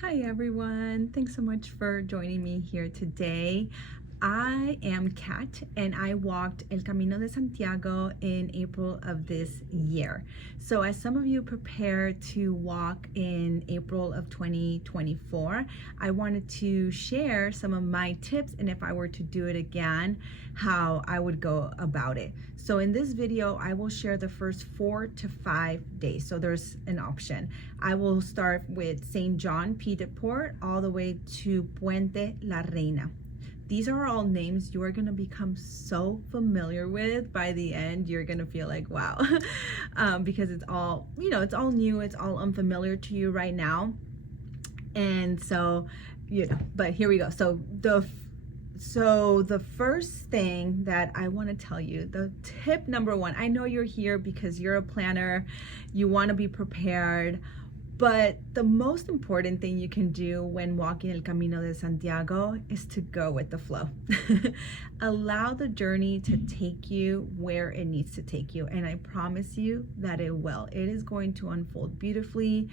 Hi everyone, thanks so much for joining me here today. I am Kat and I walked El Camino de Santiago in April of this year. So as some of you prepare to walk in April of 2024, I wanted to share some of my tips, and if I were to do it again, how I would go about it. So in this video, I will share the first 4 to 5 days. So there's an option. I will start with St. John Pied de Port all the way to Puente La Reina. These are all names you are going to become so familiar with. By the end, you're going to feel like, wow, because it's all, it's all new, it's all unfamiliar to you right now. And so, but here we go. So the first thing that I want to tell you, the tip number one, I know you're here because you're a planner, you want to be prepared, but the most important thing you can do when walking El Camino de Santiago is to go with the flow. Allow the journey to take you where it needs to take you, and I promise you that it will. It is going to unfold beautifully.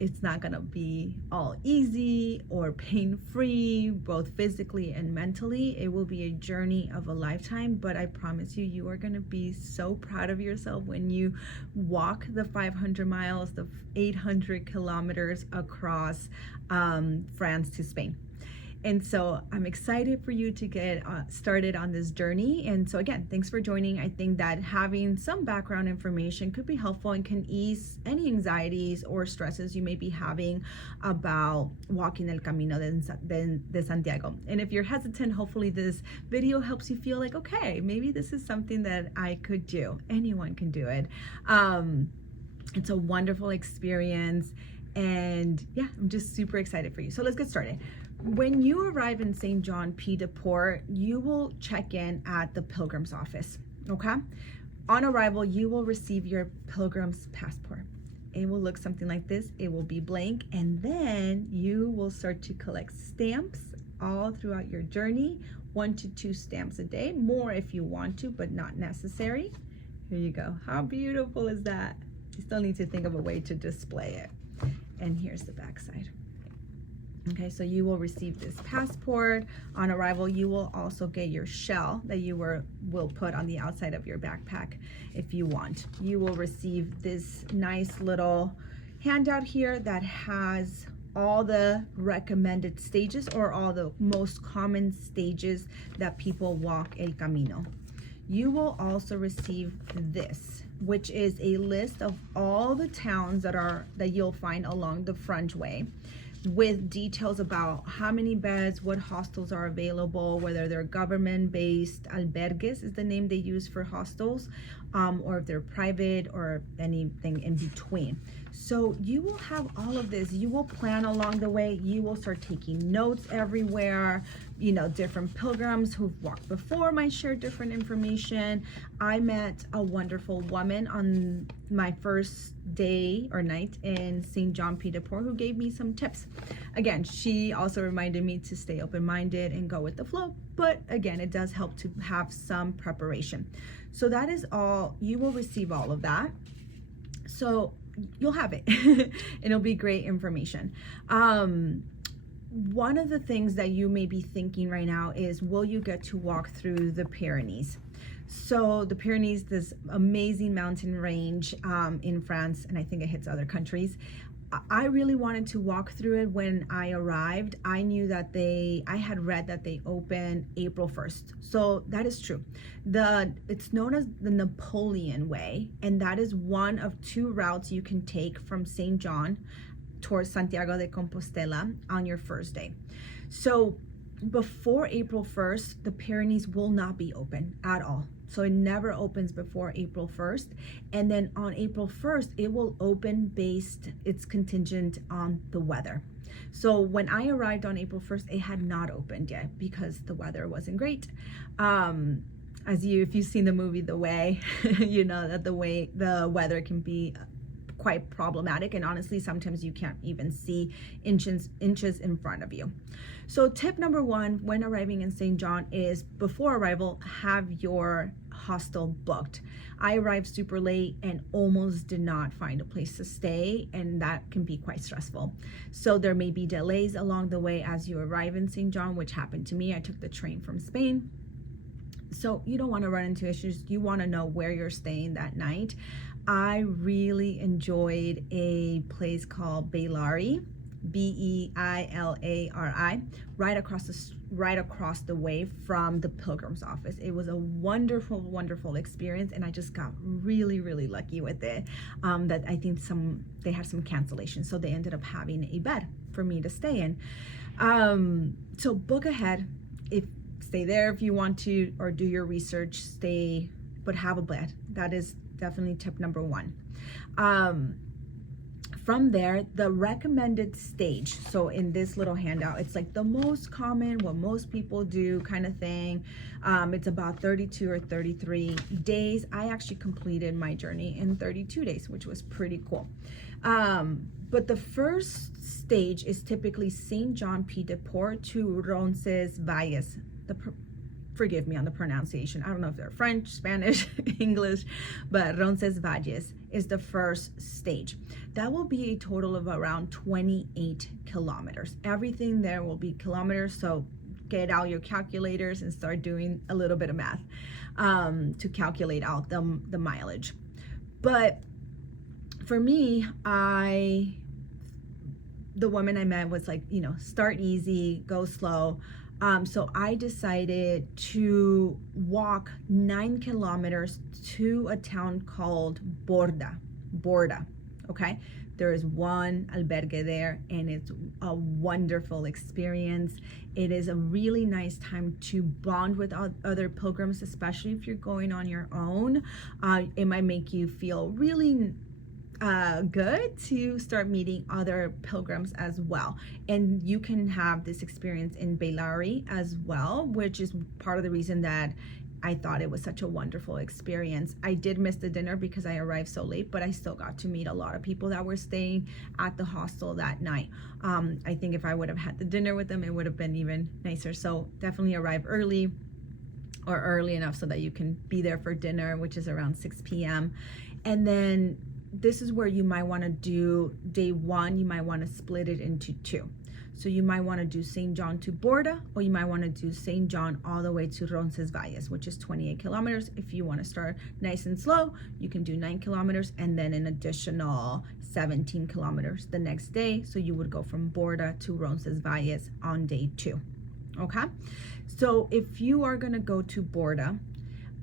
It's not gonna be all easy or pain-free, both physically and mentally. It will be a journey of a lifetime, but I promise you, you are gonna be so proud of yourself when you walk the 500 miles, the 800 kilometers across France to Spain. And so I'm excited for you to get started on this journey. And so again, thanks for joining. I think that having some background information could be helpful and can ease any anxieties or stresses you may be having about walking El Camino de Santiago. And if you're hesitant, hopefully this video helps you feel like, okay, maybe this is something that I could do. Anyone can do it. It's a wonderful experience. And yeah, I'm just super excited for you. So let's get started. When you arrive in St. John Pied de Port, you will check in at the pilgrim's office, okay? On arrival, you will receive your pilgrim's passport. It will look something like this. It will be blank, and then you will start to collect stamps all throughout your journey, 1 to 2 stamps a day, more if you want to, but not necessary. Here you go. How beautiful is that? You still need to think of a way to display it. And here's the back side. Okay, so you will receive this passport. On arrival, you will also get your shell that you will put on the outside of your backpack if you want. You will receive this nice little handout here that has all the recommended stages, or all the most common stages that people walk El Camino. You will also receive this, which is a list of all the towns that you'll find along the Frenchway, with details about how many beds, what hostels are available, whether they're government-based, albergues is the name they use for hostels, or if they're private or anything in between. So you will have all of this. You will plan along the way. You will start taking notes everywhere. Different pilgrims who've walked before might share different information. I met a wonderful woman on my first day or night in St. John Pied de Port who gave me some tips. Again, she also reminded me to stay open-minded and go with the flow, but again, it does help to have some preparation. So that is all. You will receive all of that. So you'll have it. It'll be great information. One of the things that you may be thinking right now is, will you get to walk through the Pyrenees? So the Pyrenees, this amazing mountain range in France, and I think it hits other countries. I really wanted to walk through it when I arrived. I knew that I had read that they open April 1st. So that is true. It's known as the Napoleon Way, and that is one of 2 routes you can take from St. John towards Santiago de Compostela on your first day. So before April 1st, the Pyrenees will not be open at all. So it never opens before April 1st. And then on April 1st, it will open it's contingent on the weather. So when I arrived on April 1st, it had not opened yet because the weather wasn't great. If you've seen the movie The Way, you know that the weather can be quite problematic, and honestly sometimes you can't even see inches in front of you. So tip number one when arriving in St. John is, before arrival, have your hostel booked. I arrived super late and almost did not find a place to stay, and that can be quite stressful. So there may be delays along the way as you arrive in St. John, which happened to me. I took the train from Spain. So you don't want to run into issues. You want to know where you're staying that night. I really enjoyed a place called Beilari, Beilari, right across the way from the Pilgrim's office. It was a wonderful experience, and I just got really lucky with it. That I think they had some cancellations, so they ended up having a bed for me to stay in. So book ahead. Stay there if you want to, or do your research, but have a bed. That is definitely tip number one. From there, the recommended stage. So in this little handout, it's like the most common, what most people do kind of thing. It's about 32 or 33 days. I actually completed my journey in 32 days, which was pretty cool. But the first stage is typically St. John Pied de Port to Roncevalles. Forgive me on the pronunciation. I don't know if they're French, Spanish, English, but Roncevalles is the first stage. That will be a total of around 28 kilometers. Everything there will be kilometers, so get out your calculators and start doing a little bit of math to calculate out the mileage. But for me, the woman I met was like, start easy, go slow. So I decided to walk 9 kilometers to a town called Borda, okay? There is one albergue there, and it's a wonderful experience. It is a really nice time to bond with other pilgrims, especially if you're going on your own. It might make you feel really good to start meeting other pilgrims as well. And you can have this experience in Beilari as well, which is part of the reason that I thought it was such a wonderful experience. I did miss the dinner because I arrived so late, but I still got to meet a lot of people that were staying at the hostel that night. I think if I would have had the dinner with them, it would have been even nicer. So definitely arrive early, or early enough so that you can be there for dinner, which is around 6 p.m. And then this is where you might want to do day one. You might want to split it into two. So you might want to do St. John to Borda, or you might want to do St. John all the way to Roncevalles, which is 28 kilometers. If you want to start nice and slow, you can do 9 kilometers and then an additional 17 kilometers the next day. So you would go from Borda to Roncevalles on day 2. Okay. So if you are going to go to Borda,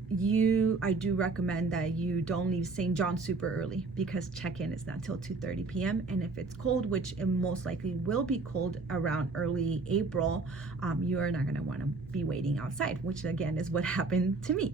I do recommend that you don't leave St. John super early, because check-in is not till 2:30 p.m. and if it's cold, which it most likely will be cold around early April, you are not going to want to be waiting outside, which again is what happened to me.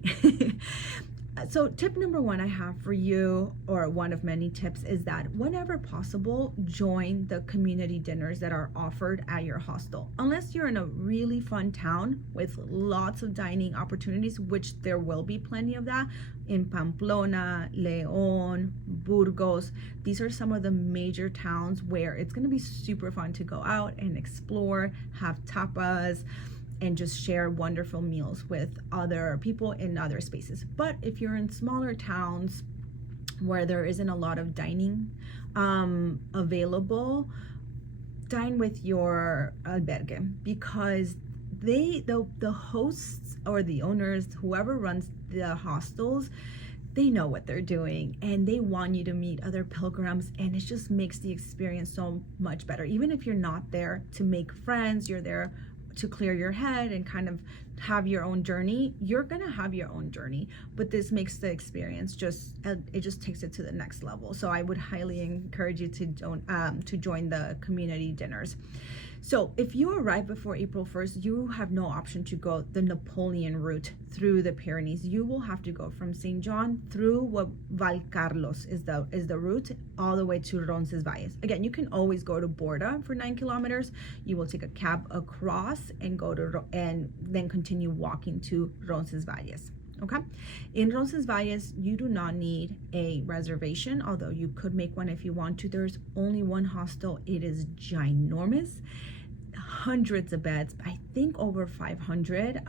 So tip number one I have for you, or one of many tips, is that whenever possible, join the community dinners that are offered at your hostel. Unless you're in a really fun town with lots of dining opportunities, which there will be plenty of that in Pamplona, León, Burgos. These are some of the major towns where it's going to be super fun to go out and explore, have tapas, and just share wonderful meals with other people in other spaces. But if you're in smaller towns where there isn't a lot of dining available, dine with your albergue, because the hosts or the owners, whoever runs the hostels, they know what they're doing and they want you to meet other pilgrims, and it just makes the experience so much better. Even if you're not there to make friends, you're there to clear your head and kind of have your own journey. You're gonna have your own journey, but this makes the experience it just takes it to the next level. So I would highly encourage you to join the community dinners. So if you arrive before April 1st, you have no option to go the Napoleon route through the Pyrenees. You will have to go from St. John through what Valcarlos is the route, all the way to Roncevalles. Again, you can always go to Borda for 9 kilometers. You will take a cab across and and then continue walking to Roncevalles. Okay, in Roncevalles, you do not need a reservation, although you could make one if you want to. There's only one hostel. It is ginormous, hundreds of beds, I think over 500.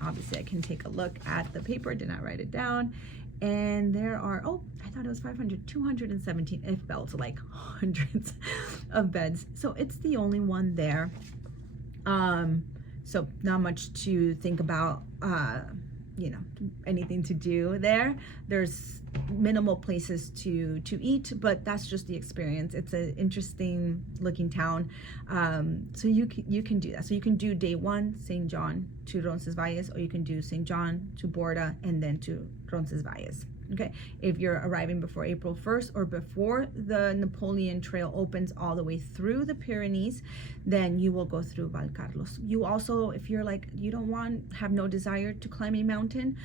Obviously I can take a look at the paper, did not write it down. And there are, oh, I thought it was 500, 217. It felt like hundreds of beds. So it's the only one there. So not much to think about, you know, anything to do there. There's minimal places to eat, but that's just the experience. It's an interesting looking town. So you can do that. So you can do day one, St. John to Roncevalles, or you can do St. John to Borda and then to Roncevalles. Okay, if you're arriving before April 1st or before the Napoleon Trail opens all the way through the Pyrenees, then you will go through Val Carlos. You also, if you're like, you don't have no desire to climb a mountain,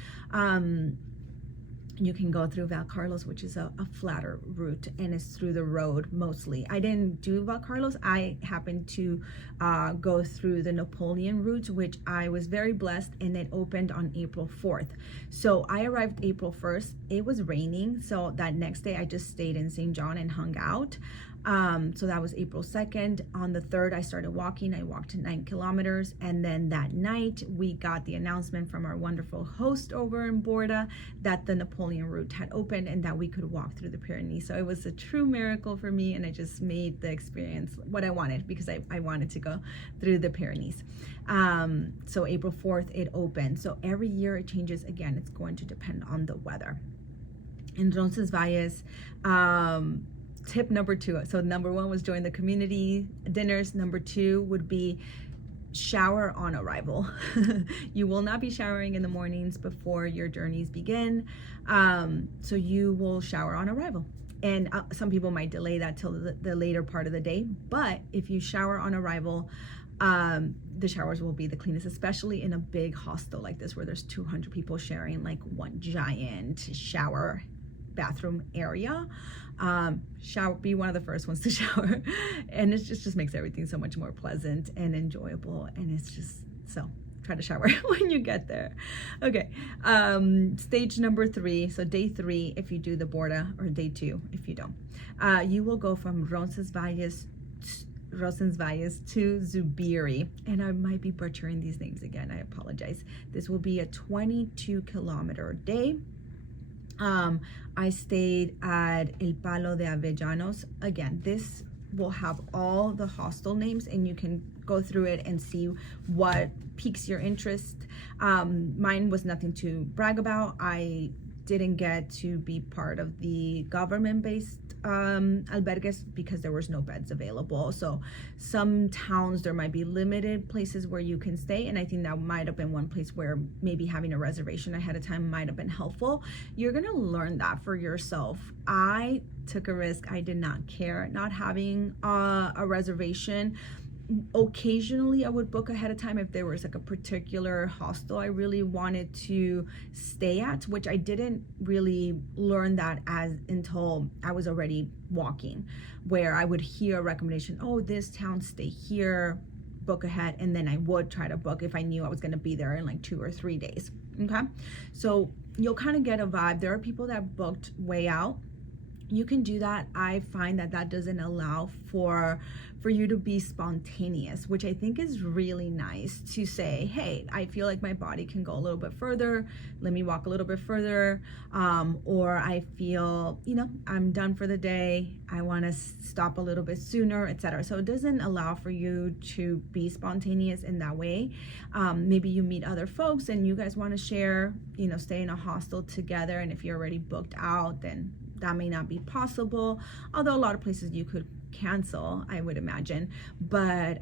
you can go through Val Carlos, which is a flatter route, and it's through the road mostly. I didn't do Val Carlos. I happened to go through the Napoleon route, which I was very blessed, and it opened on April 4th. So I arrived April 1st. It was raining, so that next day I just stayed in St. John and hung out. So that was April 2nd. On the 3rd, I started walking. I walked 9 kilometers. And then that night, we got the announcement from our wonderful host over in Borda that the Napoleon route had opened and that we could walk through the Pyrenees. So it was a true miracle for me. And I just made the experience what I wanted, because I wanted to go through the Pyrenees. So April 4th, it opened. So every year it changes. Again, it's going to depend on the weather. In Roncevalles, tip number 2. So number 1 was join the community dinners. Number 2 would be shower on arrival. You will not be showering in the mornings before your journeys begin. So you will shower on arrival. And some people might delay that till the later part of the day. But if you shower on arrival, the showers will be the cleanest, especially in a big hostel like this where there's 200 people sharing like one giant shower bathroom area. Be one of the first ones to shower, and it just makes everything so much more pleasant and enjoyable. And it's just, so try to shower when you get there. Okay, stage number 3, so day 3 if you do the Borda, or day 2 if you don't. You will go from Roncevalles to Zubiri, and I might be butchering these names again, I apologize. This will be a 22-kilometer day. I stayed at El Palo de Avellanos. Again, this will have all the hostel names, and you can go through it and see what piques your interest. Mine was nothing to brag about. I didn't get to be part of the government-based albergues because there was no beds available. So some towns, there might be limited places where you can stay, and I think that might have been one place where maybe having a reservation ahead of time might have been helpful. You're gonna learn that for yourself. I took a risk. I did not care not having a reservation. Occasionally I would book ahead of time if there was like a particular hostel I really wanted to stay at, which I didn't really learn that until I was already walking, where I would hear a recommendation, oh, this town, stay here, book ahead, and then I would try to book if I knew I was going to be there in like 2 or 3 days. Okay, so you'll kind of get a vibe. There are people that booked way out. You can do that. I find that doesn't allow for you to be spontaneous, which I think is really nice, to say, hey, I feel like my body can go a little bit further, let me walk a little bit further, or I feel, you know, I'm done for the day, I want to stop a little bit sooner, etc. So it doesn't allow for you to be spontaneous in that way. Maybe you meet other folks and you guys want to share, you know, stay in a hostel together, and if you're already booked out, then that may not be possible, although a lot of places you could cancel, I would imagine. But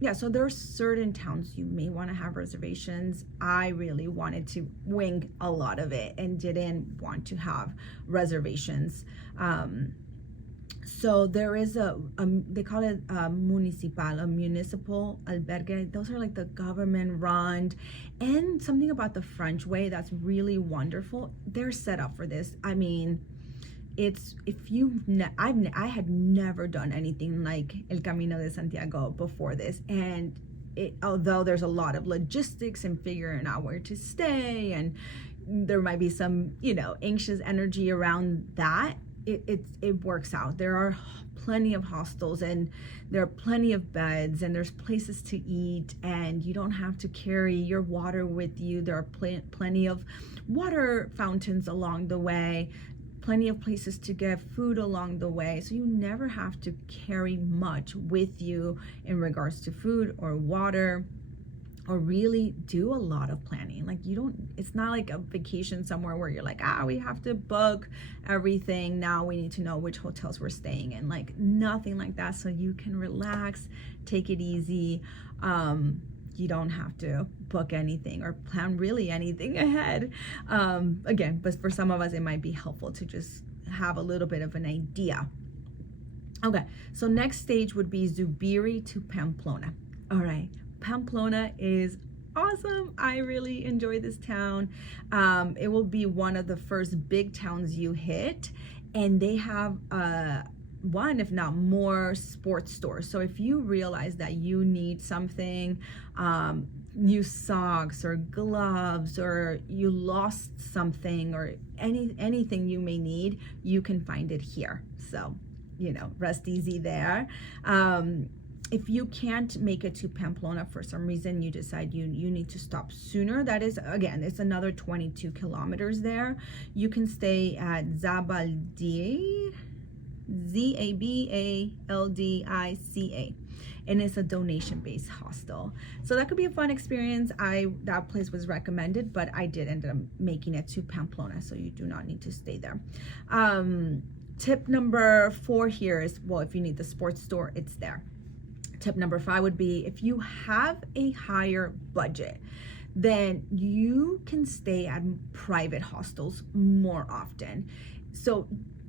yeah, so there are certain towns you may want to have reservations. I really wanted to wing a lot of it and didn't want to have reservations. So there is they call it a municipal albergue. Those are like the government run. And something about the French way that's really wonderful, they're set up for this. I mean, it's, I had never done anything like El Camino de Santiago before this, and although there's a lot of logistics and figuring out where to stay and, there might be some, anxious energy around that, it works out. There are plenty of hostels, and there are plenty of beds, and there's places to eat, and you don't have to carry your water with you. There are plenty of water fountains along the way, plenty of places to get food along the way, so you never have to carry much with you in regards to food or water, or really do a lot of planning. Like, it's not like a vacation somewhere where you're like, we have to book everything, now we need to know which hotels we're staying in. Like, nothing like that. So you can relax, take it easy. You don't have to book anything or plan really anything ahead. Again, but for some of us, it might be helpful to just have a little bit of an idea. Okay, so next stage would be Zubiri to Pamplona. All right, Pamplona is awesome. I really enjoy this town. It will be one of the first big towns you hit, and they have one, if not more, sports stores. So if you realize that you need something, new socks or gloves, or you lost something, or anything you may need, you can find it here. So, rest easy there. If you can't make it to Pamplona for some reason, you decide you need to stop sooner, that is, again, it's another 22 kilometers there. You can stay at Zabaldica, Zabaldica, and it's a donation-based hostel. So that could be a fun experience. That place was recommended, but I did end up making it to Pamplona, so you do not need to stay there. Tip number 4 here is, well, if you need the sports store, it's there. Tip number 5 would be, if you have a higher budget, then you can stay at private hostels more often. So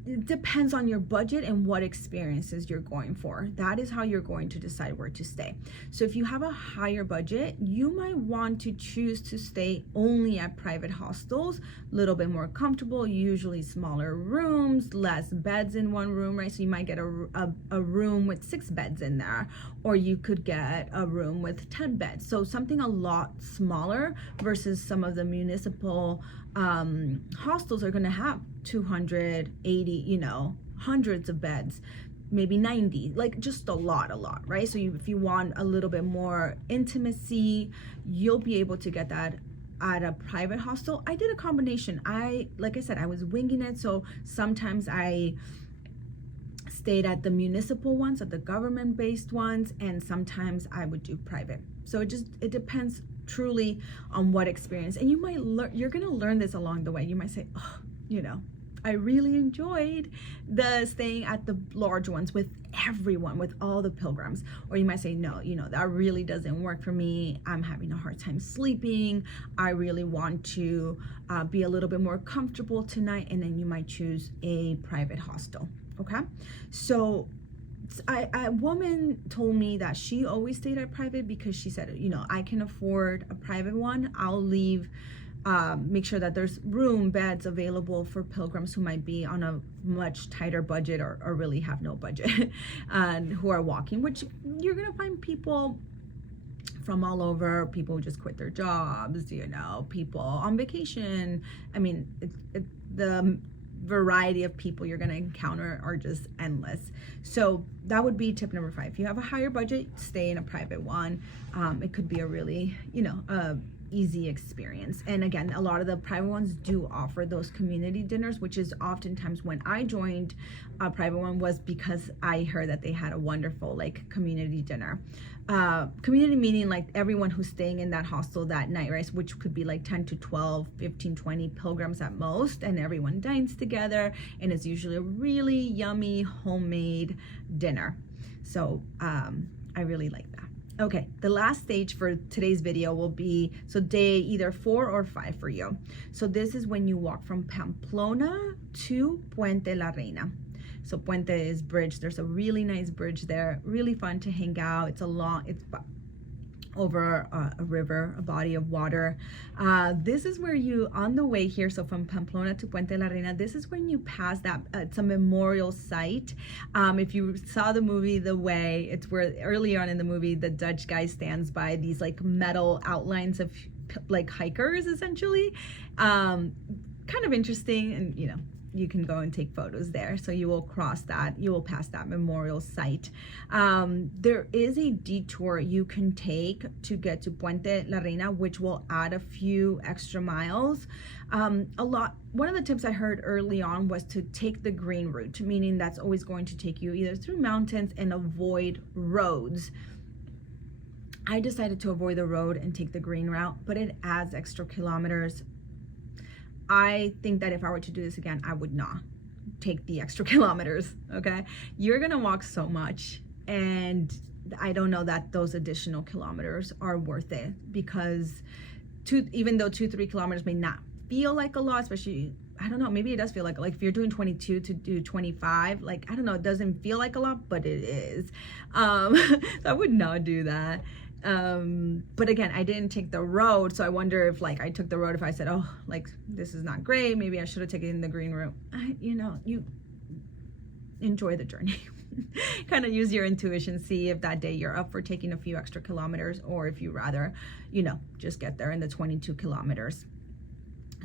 it depends on your budget and what experiences you're going for. That is how you're going to decide where to stay. So if you have a higher budget, you might want to choose to stay only at private hostels, a little bit more comfortable, usually smaller rooms, less beds in one room, right? So you might get a room with 6 beds in there, or you could get a room with 10 beds. So something a lot smaller versus some of the municipal hostels are going to have 280, hundreds of beds, maybe 90, like just a lot, right? So if you want a little bit more intimacy, you'll be able to get that at a private hostel. I did a combination. Like I said, I was winging it. So sometimes I stayed at the municipal ones, at the government-based ones, and sometimes I would do private. So it depends truly on what experience. And you're gonna learn this along the way. You might say, I really enjoyed the staying at the large ones with everyone, with all the pilgrims. Or you might say, no, that really doesn't work for me. I'm having a hard time sleeping. I really want to be a little bit more comfortable tonight. And then you might choose a private hostel. Okay, so a woman told me that she always stayed at private because she said, I can afford a private one. I'll leave, make sure that there's beds available for pilgrims who might be on a much tighter budget or really have no budget and who are walking, which you're gonna find people from all over, people who just quit their jobs, people on vacation. I mean, the variety of people you're going to encounter are just endless. So that would be tip number 5. If you have a higher budget, stay in a private one. It could be a really, easy experience. And again, a lot of the private ones do offer those community dinners, which is oftentimes when I joined a private one was because I heard that they had a wonderful community dinner. Community meaning like everyone who's staying in that hostel that night, right? Which could be 10 to 12, 15, 20 pilgrims at most, and everyone dines together, and it's usually a really yummy homemade dinner. So I really like that. Okay, the last stage for today's video will be, day either 4 or 5 for you. So this is when you walk from Pamplona to Puente La Reina. So Puente is bridge. There's a really nice bridge there, really fun to hang out. It's over a river, a body of water. This is where you, on the way here, so from Pamplona to Puente La Reina, this is when you pass that, it's a memorial site. If you saw the movie The Way, it's where early on in the movie, the Dutch guy stands by these metal outlines of hikers essentially, Kind of interesting, and you can go and take photos there. So you will pass that memorial site. There is a detour you can take to get to Puente La Reina, which will add a few extra miles. One of the tips I heard early on was to take the green route, meaning that's always going to take you either through mountains and avoid roads. I decided to avoid the road and take the green route, but it adds extra kilometers. I think that if I were to do this again, I would not take the extra kilometers, okay? You're gonna walk so much, and I don't know that those additional kilometers are worth it, because even though 2-3 kilometers may not feel like a lot, especially, I don't know, maybe it does feel like if you're doing 22 to do 25, like, I don't know, it doesn't feel like a lot, but it is. So I would not do that. But again, I didn't take the road, so I wonder if I took the road, if I said, oh, this is not great, maybe I should have taken the green route. You enjoy the journey. Kind of use your intuition, see if that day you're up for taking a few extra kilometers, or if you rather, just get there in the 22 kilometers.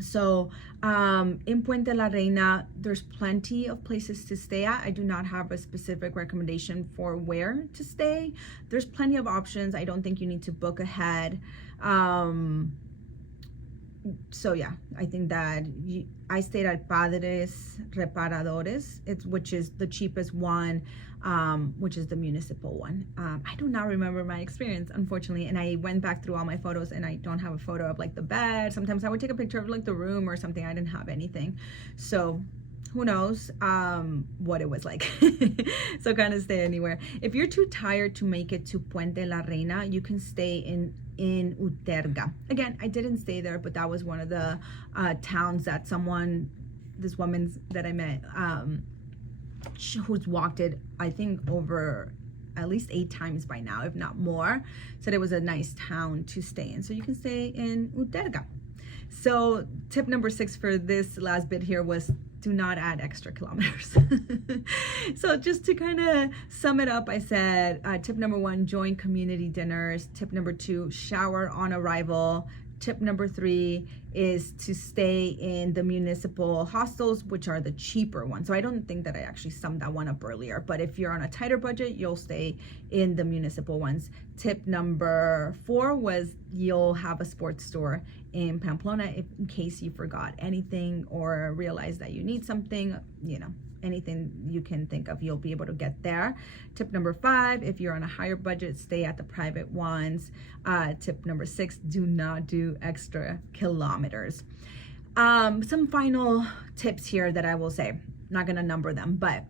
So in Puente La Reina, there's plenty of places to stay at. I do not have a specific recommendation for where to stay. There's plenty of options. I don't think you need to book ahead. So yeah, I think that I stayed at Padres Reparadores, which is the cheapest one, which is the municipal one. I do not remember my experience, unfortunately, and I went back through all my photos, and I don't have a photo of the bed. Sometimes I would take a picture of the room or something. I didn't have anything, so who knows what it was like. So kind of stay anywhere. If you're too tired to make it to Puente La Reina, you can stay in Uterga. Again, I didn't stay there, but that was one of the towns that this woman that I met, who's walked it, I think, over at least 8 times by now, if not more, said it was a nice town to stay in. So you can stay in Uterga. So tip number 6 for this last bit here was, do not add extra kilometers. So just to kind of sum it up, I said tip number 1, join community dinners. Tip number 2, shower on arrival. Tip number 3 is to stay in the municipal hostels, which are the cheaper ones. So I don't think that I actually summed that one up earlier, but if you're on a tighter budget, you'll stay in the municipal ones. Tip number 4 was you'll have a sports store in Pamplona in case you forgot anything or realize that you need something, anything you can think of, you'll be able to get there. Tip number 5, if you're on a higher budget, stay at the private ones. Tip number 6, do not do extra kilometers. Some final tips here that I will say, not gonna number them, but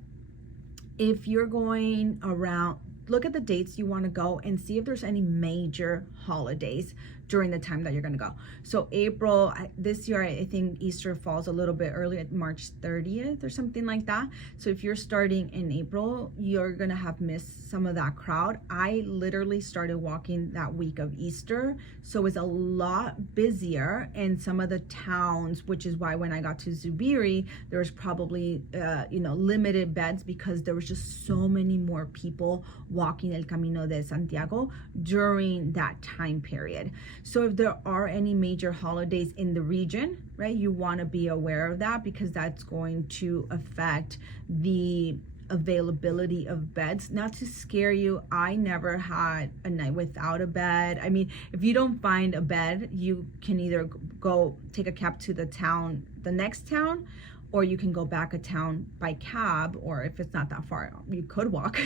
if you're going around, look at the dates you want to go and see if there's any major holidays during the time that you're going to go. So April, this year, I think Easter falls a little bit early at March 30th or something like that. So if you're starting in April, you're going to have missed some of that crowd. I literally started walking that week of Easter, so it's a lot busier in some of the towns, which is why when I got to Zubiri, there was probably limited beds, because there was just so many more people walking El Camino de Santiago during that time period. So if there are any major holidays in the region, right, you want to be aware of that, because that's going to affect the availability of beds. Not to scare you, I never had a night without a bed. I mean, if you don't find a bed, you can either go take a cab to the next town, or you can go back a town by cab, or if it's not that far, you could walk.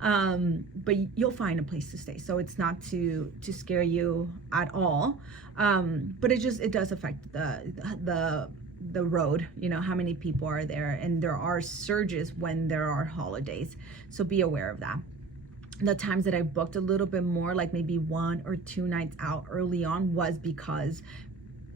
But you'll find a place to stay. So it's not to scare you at all. But it does affect the road, how many people are there, and there are surges when there are holidays. So be aware of that. The times that I booked a little bit more, like maybe 1 or 2 nights out early on, was because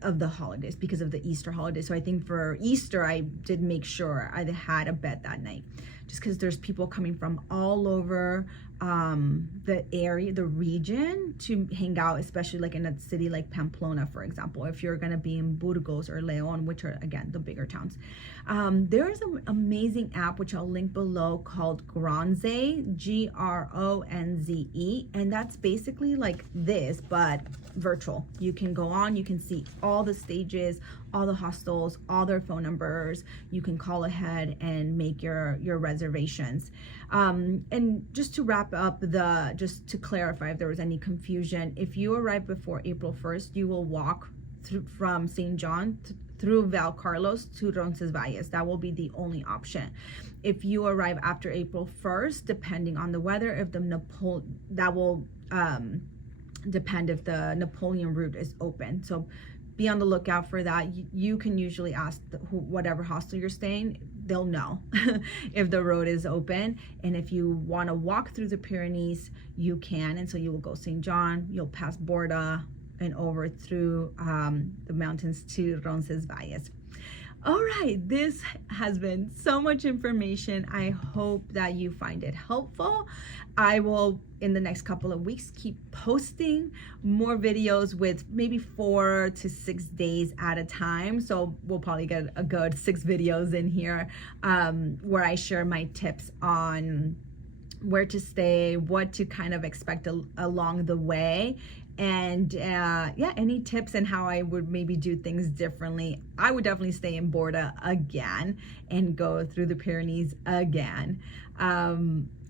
of the holidays, because of the Easter holiday. So I think for Easter, I did make sure I had a bed that night. just because there's people coming from all over the area, the region, to hang out, especially like in a city like Pamplona, for example, if you're going to be in Burgos or Leon, which are again the bigger towns. There's an amazing app which I'll link below called Gronze, Gronze, and that's basically like this but virtual. You can go on, you can see all the stages, all the hostels, all their phone numbers. You can call ahead and make your reservations. And just to wrap up, just to clarify if there was any confusion, if you arrive before April 1st, you will walk through from St. John through Val Carlos to Roncevalles. That will be the only option. If you arrive after April 1st, depending on the weather, if that will depend if the Napoleon route is open. So be on the lookout for that. You can usually ask whatever hostel you're staying, they'll know if the road is open. And if you want to walk through the Pyrenees, you can. And so you will go St. John, you'll pass Borda and over through the mountains to Roncevalles. All right, this has been so much information. I hope that you find it helpful. I will, in the next couple of weeks, keep posting more videos with maybe 4 to 6 days at a time. So we'll probably get a good 6 videos in here where I share my tips on where to stay, what to kind of expect along the way, and yeah, any tips and how I would maybe do things differently. I would definitely stay in Borda again and go through the Pyrenees again.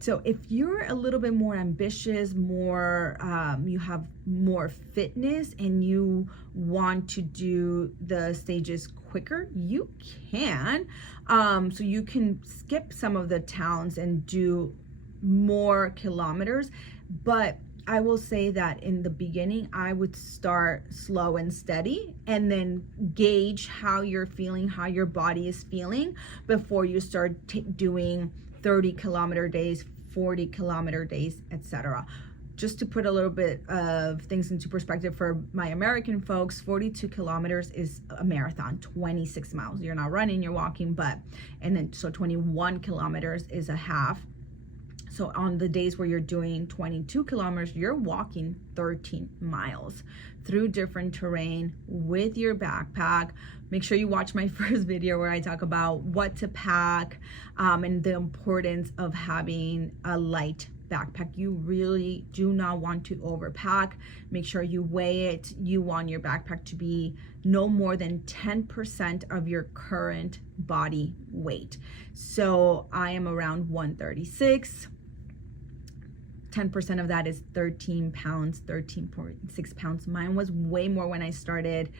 So if you're a little bit more ambitious, more you have more fitness and you want to do the stages quicker, you can. So you can skip some of the towns and do more kilometers, but I will say that in the beginning, I would start slow and steady and then gauge how you're feeling, how your body is feeling before you start doing 30-kilometer days, 40-kilometer days, etc. Just to put a little bit of things into perspective for my American folks, 42 kilometers is a marathon, 26 miles. You're not running, you're walking, and then so 21 kilometers is a half. So on the days where you're doing 22 kilometers, you're walking 13 miles through different terrain with your backpack. Make sure you watch my first video where I talk about what to pack and the importance of having a light backpack. You really do not want to overpack. Make sure you weigh it. You want your backpack to be no more than 10% of your current body weight. So I am around 136. 10% of that is 13 pounds, 13.6 pounds. Mine was way more when I started.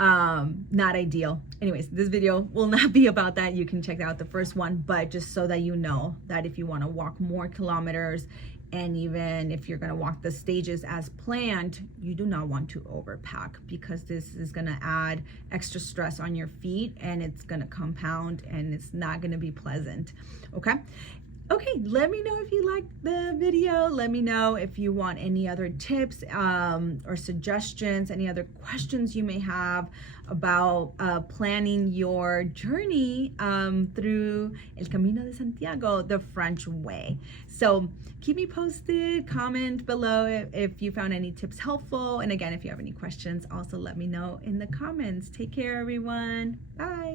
Not ideal. Anyways, this video will not be about that. You can check out the first one, but just so that you know that if you want to walk more kilometers, and even if you're going to walk the stages as planned, you do not want to overpack, because this is going to add extra stress on your feet and it's going to compound and it's not going to be pleasant. Okay, let me know if you liked the video. Let me know if you want any other tips or suggestions, any other questions you may have about planning your journey through El Camino de Santiago, the French way. So keep me posted, comment below if you found any tips helpful. And again, if you have any questions, also let me know in the comments. Take care, everyone. Bye.